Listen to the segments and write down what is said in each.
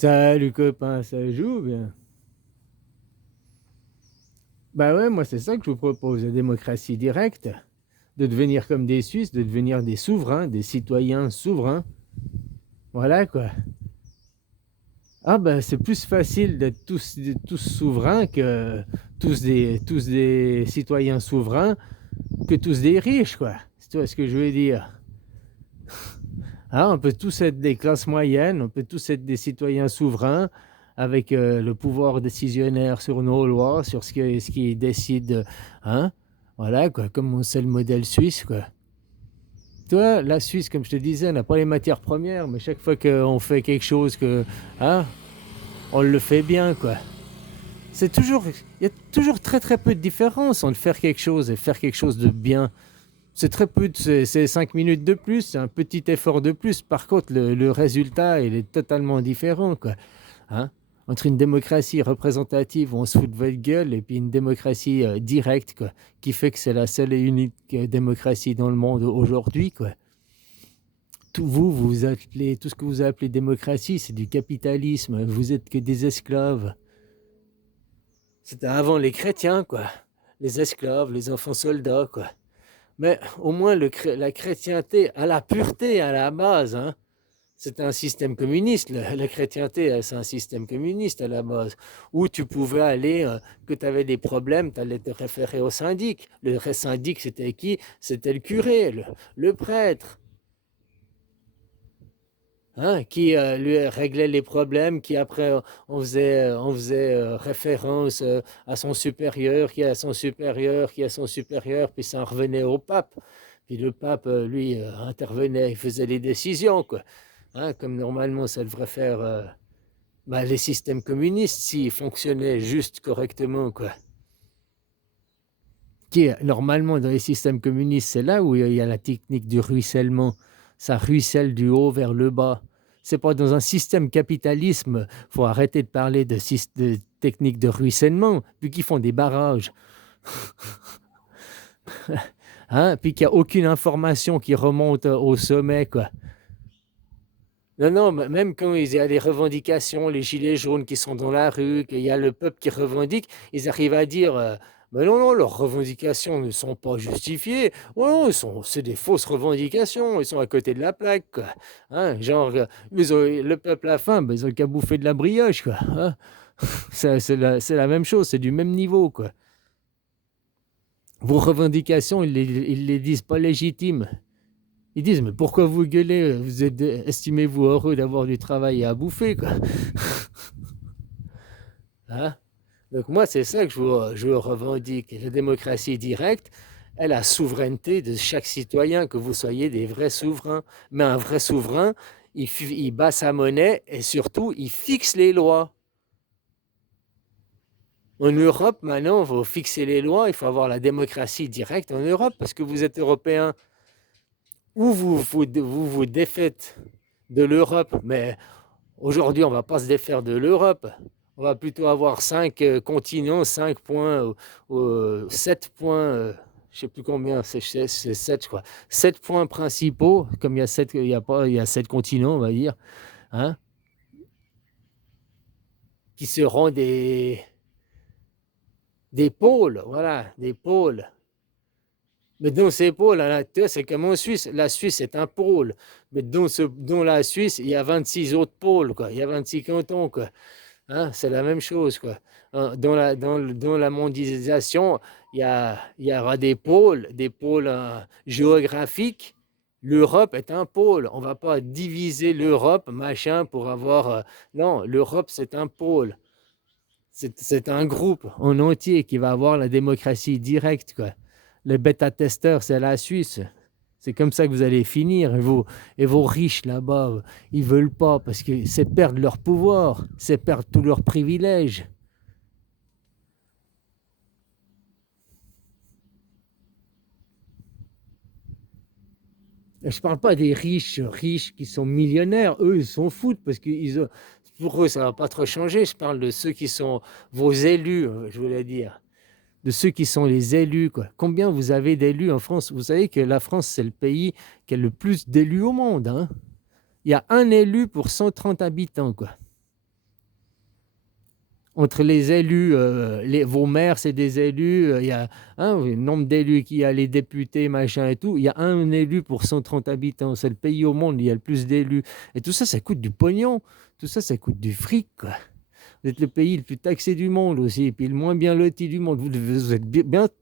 Salut copain, ça joue bien. Bah ouais, moi c'est ça que je vous propose, la démocratie directe, de devenir comme des Suisses, de devenir des souverains, des citoyens souverains. Voilà quoi. Ah bah c'est plus facile d'être tous souverains que tous des citoyens souverains que tous des riches quoi. C'est toi ce que je veux dire. Ah, on peut tous être des classes moyennes, on peut tous être des citoyens souverains avec le pouvoir décisionnaire sur nos lois, sur ce qui décide, hein? Voilà, quoi, comme c'est le modèle suisse, quoi. Toi, la Suisse, comme je te disais, n'a pas les matières premières, mais chaque fois qu'on fait quelque chose hein, on le fait bien, quoi. C'est toujours, il y a toujours très très peu de différence entre faire quelque chose et faire quelque chose de bien. C'est très peu, c'est 5 minutes de plus, c'est un petit effort de plus. Par contre, le résultat, il est totalement différent, quoi. Hein? Entre une démocratie représentative où on se fout de votre gueule et puis une démocratie directe, quoi, qui fait que c'est la seule et unique démocratie dans le monde aujourd'hui, quoi. Vous appelez, tout ce que vous appelez démocratie, c'est du capitalisme. Vous êtes que des esclaves. C'était avant les chrétiens, quoi. Les esclaves, les enfants soldats, quoi. Mais au moins la chrétienté, à la pureté, à la base, hein, c'est un système communiste. La chrétienté, c'est un système communiste à la base, où tu pouvais aller, que tu avais des problèmes, tu allais te référer au syndic. Le syndic, c'était qui? C'était le curé, le prêtre, hein, qui lui réglait les problèmes, qui après on faisait référence à son supérieur, qui a son supérieur, qui a son supérieur, puis ça en revenait au pape. Puis le pape, lui, intervenait, il faisait les décisions, quoi. Hein, comme normalement ça devrait faire bah, les systèmes communistes s'ils fonctionnaient juste correctement, quoi. Qui est, normalement, dans les systèmes communistes, c'est là où il y a la technique du ruissellement. Ça ruisselle du haut vers le bas. C'est pas dans un système capitalisme. Faut arrêter de parler de technique de ruissellement, vu qu'ils font des barrages. Hein, puis qu'il n'y a aucune information qui remonte au sommet, quoi. Non, non, même quand il y a les revendications, les gilets jaunes qui sont dans la rue, qu'il y a le peuple qui revendique, ils arrivent à dire mais non, non, leurs revendications ne sont pas justifiées. Oh, non, c'est des fausses revendications, ils sont à côté de la plaque, quoi. Hein, genre, le peuple a faim, ben, ils ont qu'à bouffer de la brioche, quoi. Hein. C'est la même chose, c'est du même niveau, quoi. Vos revendications, ils les disent pas légitimes. Ils disent, mais pourquoi vous gueulez? Estimez-vous heureux d'avoir du travail à bouffer, quoi. Hein. Donc moi, c'est ça que je revendique. La démocratie directe et la souveraineté de chaque citoyen, que vous soyez des vrais souverains. Mais un vrai souverain, il bat sa monnaie et surtout, il fixe les lois. En Europe, maintenant, il faut fixer les lois, il faut avoir la démocratie directe en Europe parce que vous êtes européen. Ou vous défaites de l'Europe, mais aujourd'hui, on ne va pas se défaire de l'Europe. On va plutôt avoir 5 continents, 5 points, 7 points, je ne sais plus combien, c'est 7, je crois. 7 points principaux, comme il y a 7, il y a pas, il y a 7 continents, on va dire, hein, qui seront des pôles, voilà, des pôles. Mais dans ces pôles, c'est comme en Suisse. La Suisse est un pôle. Mais dans la Suisse, il y a 26 autres pôles, quoi. Il y a 26 cantons, quoi. Hein, c'est la même chose, quoi. Hein, dans la mondialisation, il y aura des pôles géographiques. L'Europe est un pôle. On ne va pas diviser l'Europe, machin, pour avoir. Non, l'Europe, c'est un pôle. C'est un groupe en entier qui va avoir la démocratie directe, quoi. Le bêta-testeur, c'est la Suisse. C'est comme ça que vous allez finir. Et vos riches là-bas, ils veulent pas parce que c'est perdre leur pouvoir, c'est perdre tous leurs privilèges. Et je parle pas des riches qui sont millionnaires. Eux, ils s'en foutent parce que pour eux, ça va pas trop changer. Je parle de ceux qui sont vos élus, je voulais dire. De ceux qui sont les élus, quoi. Combien vous avez d'élus en France? Vous savez que la France, c'est le pays qui a le plus d'élus au monde, hein. Il y a un élu pour 130 habitants, quoi. Entre les élus, vos maires, c'est des élus, il y a le nombre d'élus qu'il y a, les députés, machin et tout, il y a un élu pour 130 habitants. C'est le pays au monde, il y a le plus d'élus. Et tout ça, ça coûte du pognon. Tout ça, ça coûte du fric, quoi. Vous êtes le pays le plus taxé du monde aussi, et puis le moins bien loti du monde. Vous êtes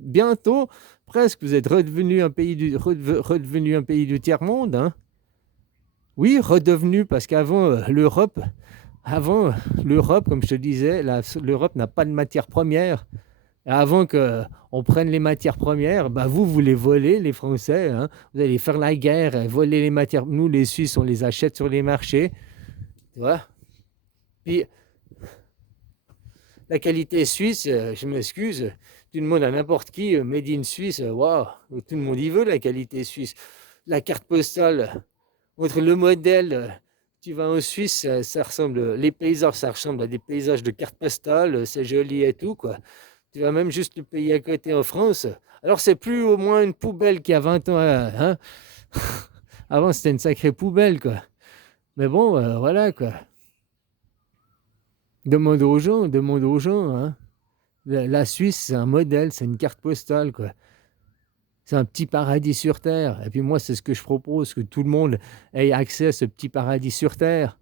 bientôt, presque, vous êtes redevenu un pays du tiers-monde. Hein. Oui, redevenu, parce qu'avant, l'Europe, comme je te disais, l'Europe n'a pas de matières premières. Et avant qu'on prenne les matières premières, bah vous les volez, les Français. Hein. Vous allez faire la guerre, voler les matières. Nous, les Suisses, on les achète sur les marchés. Tu vois. Puis, la qualité suisse, je m'excuse, tu demandes à n'importe qui, Made in Suisse, waouh, tout le monde y veut la qualité suisse. La carte postale, entre le modèle, tu vas en Suisse, ça ressemble, les paysages, ça ressemble à des paysages de carte postale, c'est joli et tout, quoi. Tu vas même juste le pays à côté en France. Alors, c'est plus au moins une poubelle qui a 20 ans, hein. Avant, c'était une sacrée poubelle, quoi. Mais bon, voilà, quoi. Demande aux gens, hein. La Suisse, c'est un modèle, c'est une carte postale, quoi. C'est un petit paradis sur Terre. Et puis moi, c'est ce que je propose, que tout le monde ait accès à ce petit paradis sur Terre.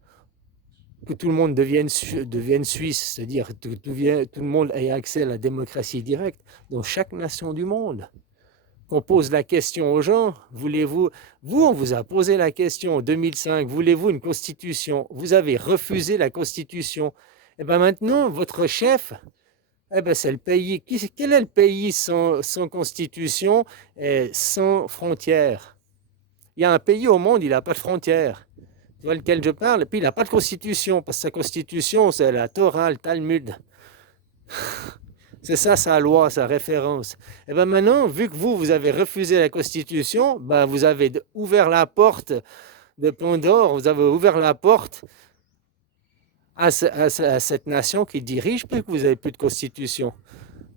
Que tout le monde devienne suisse, c'est-à-dire que tout le monde ait accès à la démocratie directe dans chaque nation du monde. Qu'on pose la question aux gens, voulez-vous, on vous a posé la question en 2005, voulez-vous une constitution? Vous avez refusé la constitution. Et bien maintenant, votre chef, c'est le pays. Quel est le pays sans constitution et sans frontières? Il y a un pays au monde, il n'a pas de frontières. Tu vois lequel je parle? Et puis il n'a pas de constitution, parce que sa constitution, c'est la Torah, le Talmud. C'est ça sa loi, sa référence. Et bien maintenant, vu que vous avez refusé la constitution, vous avez ouvert la porte de Pandore, vous avez ouvert la porte à cette nation qui dirige, puis que vous n'avez plus de constitution.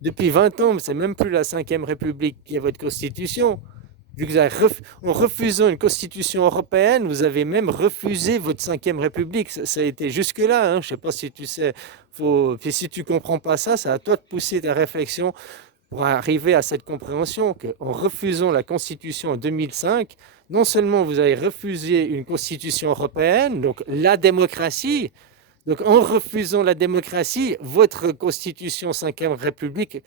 Depuis 20 ans, c'est même plus la 5e République qui est votre constitution. Vu que vous avez en refusant une constitution européenne, vous avez même refusé votre 5e République. Ça a été jusque-là. Hein. Je ne sais pas si tu sais. Puis si tu ne comprends pas ça, c'est à toi de pousser ta réflexion pour arriver à cette compréhension qu'en refusant la constitution en 2005, non seulement vous avez refusé une constitution européenne, donc la démocratie, donc en refusant la démocratie, votre constitution 5e République,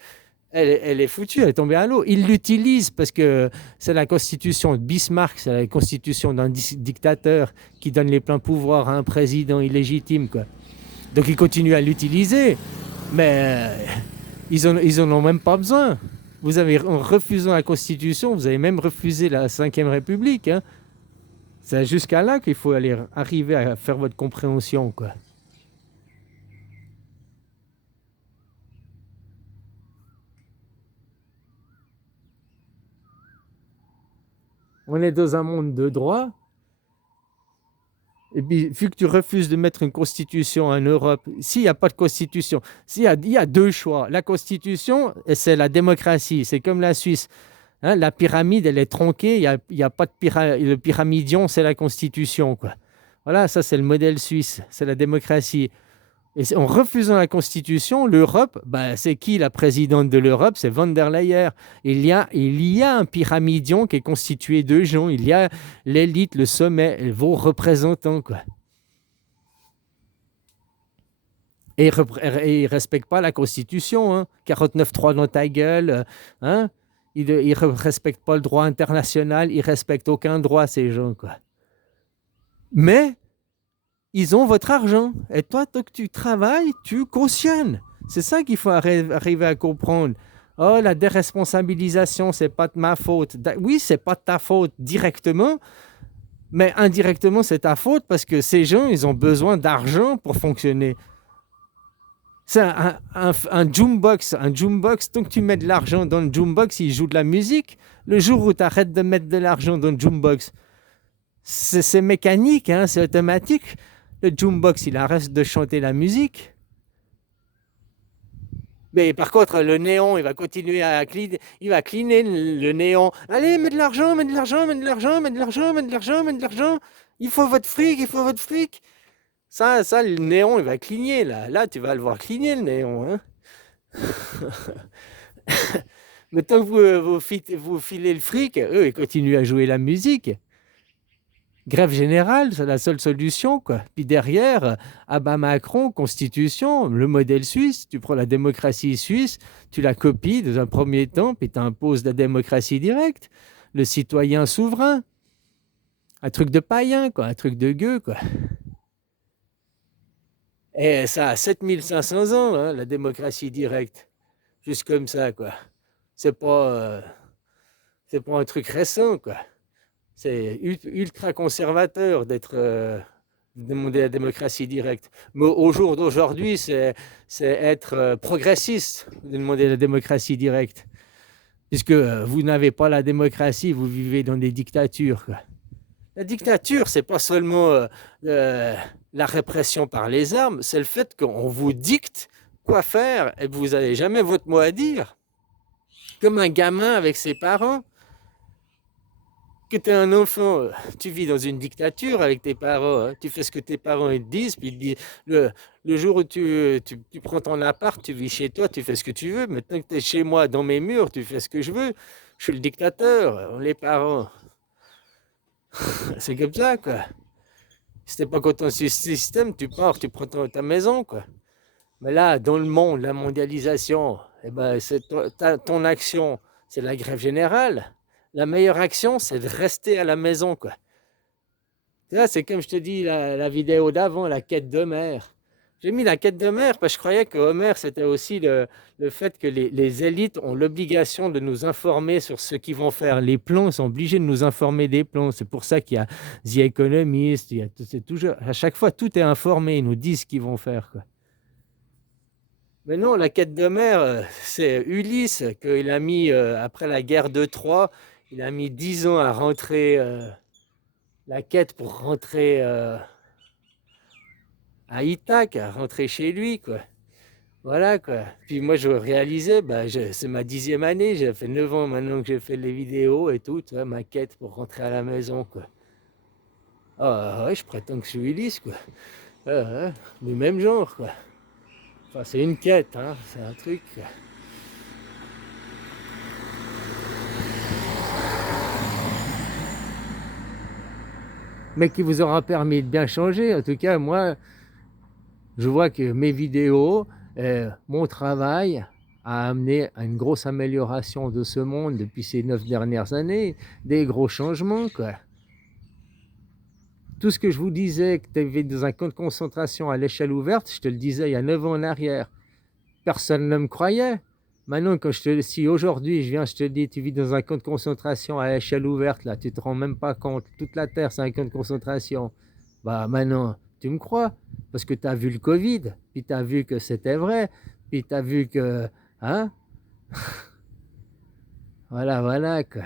elle est foutue, elle est tombée à l'eau. Ils l'utilisent parce que c'est la constitution de Bismarck, c'est la constitution d'un dictateur qui donne les pleins pouvoirs à un président illégitime, quoi. Donc ils continuent à l'utiliser, mais ils en ont même pas besoin. Vous avez, en refusant la constitution, vous avez même refusé la 5e République. Hein. C'est jusqu'à là qu'il faut arriver à faire votre compréhension, quoi. On est dans un monde de droit. Et puis, vu que tu refuses de mettre une constitution en Europe, s'il n'y a pas de constitution, il y a deux choix. La constitution, c'est la démocratie. C'est comme la Suisse. Hein, la pyramide, elle est tronquée. Il y a pas de le pyramidion, c'est la constitution, quoi. Voilà, ça, c'est le modèle suisse. C'est la démocratie. Et en refusant la Constitution, l'Europe, c'est qui la présidente de l'Europe? C'est von der Leyen. Il y a un pyramidion qui est constitué de gens. Il y a l'élite, le sommet, vos représentants, quoi. Et ils ne respectent pas la Constitution. Hein. 49.3 dans ta gueule. Hein. Ils ne respectent pas le droit international. Ils ne respectent aucun droit, ces gens, quoi. Mais ils ont votre argent. Et toi, tant que tu travailles, tu cautionnes. C'est ça qu'il faut arriver à comprendre. Oh, la déresponsabilisation, c'est pas de ma faute. Oui, c'est pas de ta faute directement, mais indirectement, c'est ta faute parce que ces gens, ils ont besoin d'argent pour fonctionner. C'est un jukebox. Un jukebox, tant que tu mets de l'argent dans le jukebox, il joue de la musique. Le jour où tu arrêtes de mettre de l'argent dans le jukebox, c'est mécanique, hein, c'est automatique. Le jukebox, il arrête de chanter la musique. Mais par contre, le néon, il va continuer à cligner. Il va cligner le néon. Allez, mets de l'argent, mets de l'argent, mets de l'argent, mets de l'argent, mets de l'argent, mets de l'argent. Il faut votre fric, il faut votre fric. Ça, le néon, il va cligner, là. Là, tu vas le voir cligner, le néon, hein. Mais tant que vous filez le fric, eux, ils continuent à jouer la musique. Grève générale, c'est la seule solution, quoi. Puis derrière, ah bah Macron, Constitution, le modèle suisse, tu prends la démocratie suisse, tu la copies dans un premier temps, puis tu imposes la démocratie directe, le citoyen souverain. Un truc de païen, quoi, un truc de gueux, quoi. Et ça a 7500 ans, hein, la démocratie directe. Juste comme ça, quoi. C'est pas, euh, c'est pas un truc récent, quoi. C'est ultra conservateur d'être demander la démocratie directe. Mais au jour d'aujourd'hui, c'est être progressiste de demander la démocratie directe. Puisque vous n'avez pas la démocratie, vous vivez dans des dictatures, quoi. La dictature, c'est pas seulement euh, la répression par les armes, c'est le fait qu'on vous dicte quoi faire et que vous n'avez jamais votre mot à dire. Comme un gamin avec ses parents. Que tu es un enfant, tu vis dans une dictature avec tes parents, hein. Tu fais ce que tes parents ils te disent, puis ils te disent, le jour où tu prends ton appart, tu vis chez toi, tu fais ce que tu veux. Maintenant que tu es chez moi, dans mes murs, tu fais ce que je veux. Je suis le dictateur, les parents. C'est comme ça, quoi. Si t'es pas content du système, tu pars, tu prends ta maison, quoi. Mais là, dans le monde, la mondialisation, eh ben, c'est ton action, c'est la grève générale. La meilleure action, c'est de rester à la maison, quoi. Là, c'est comme je te dis, la vidéo d'avant, la quête d'Homère. J'ai mis la quête d'Homère parce que je croyais que Homère, c'était aussi le fait que les élites ont l'obligation de nous informer sur ce qu'ils vont faire. Les plans, ils sont obligés de nous informer des plans. C'est pour ça qu'il y a The Economist, c'est toujours, à chaque fois, tout est informé. Ils nous disent ce qu'ils vont faire, quoi. Mais non, la quête d'Homère, c'est Ulysse qu'il a mis, après la guerre de Troie, il a mis 10 ans à rentrer, la quête pour rentrer à Ithaque, à rentrer chez lui, quoi. Voilà, quoi. Puis moi, je réalisais, bah, c'est ma 10e année, j'ai fait 9 ans maintenant que j'ai fait les vidéos et tout, tu vois, ma quête pour rentrer à la maison, quoi. Ah ouais, je prétends que je suis Ulysse, quoi. Ah, ouais, du même genre, quoi. Enfin, c'est une quête, hein, c'est un truc, quoi. Mais qui vous aura permis de bien changer. En tout cas, moi, je vois que mes vidéos, mon travail a amené à une grosse amélioration de ce monde depuis ces 9 dernières années, des gros changements, quoi. Tout ce que je vous disais, que tu avais dans un camp de concentration à l'échelle ouverte, je te le disais il y a 9 ans en arrière. Personne ne me croyait. Maintenant, si aujourd'hui je te dis, tu vis dans un camp de concentration à l'échelle ouverte, là, tu te rends même pas compte, toute la Terre, c'est un camp de concentration. Bah maintenant, tu me crois, parce que tu as vu le Covid, puis tu as vu que c'était vrai, puis tu as vu que... Hein. Voilà, quoi.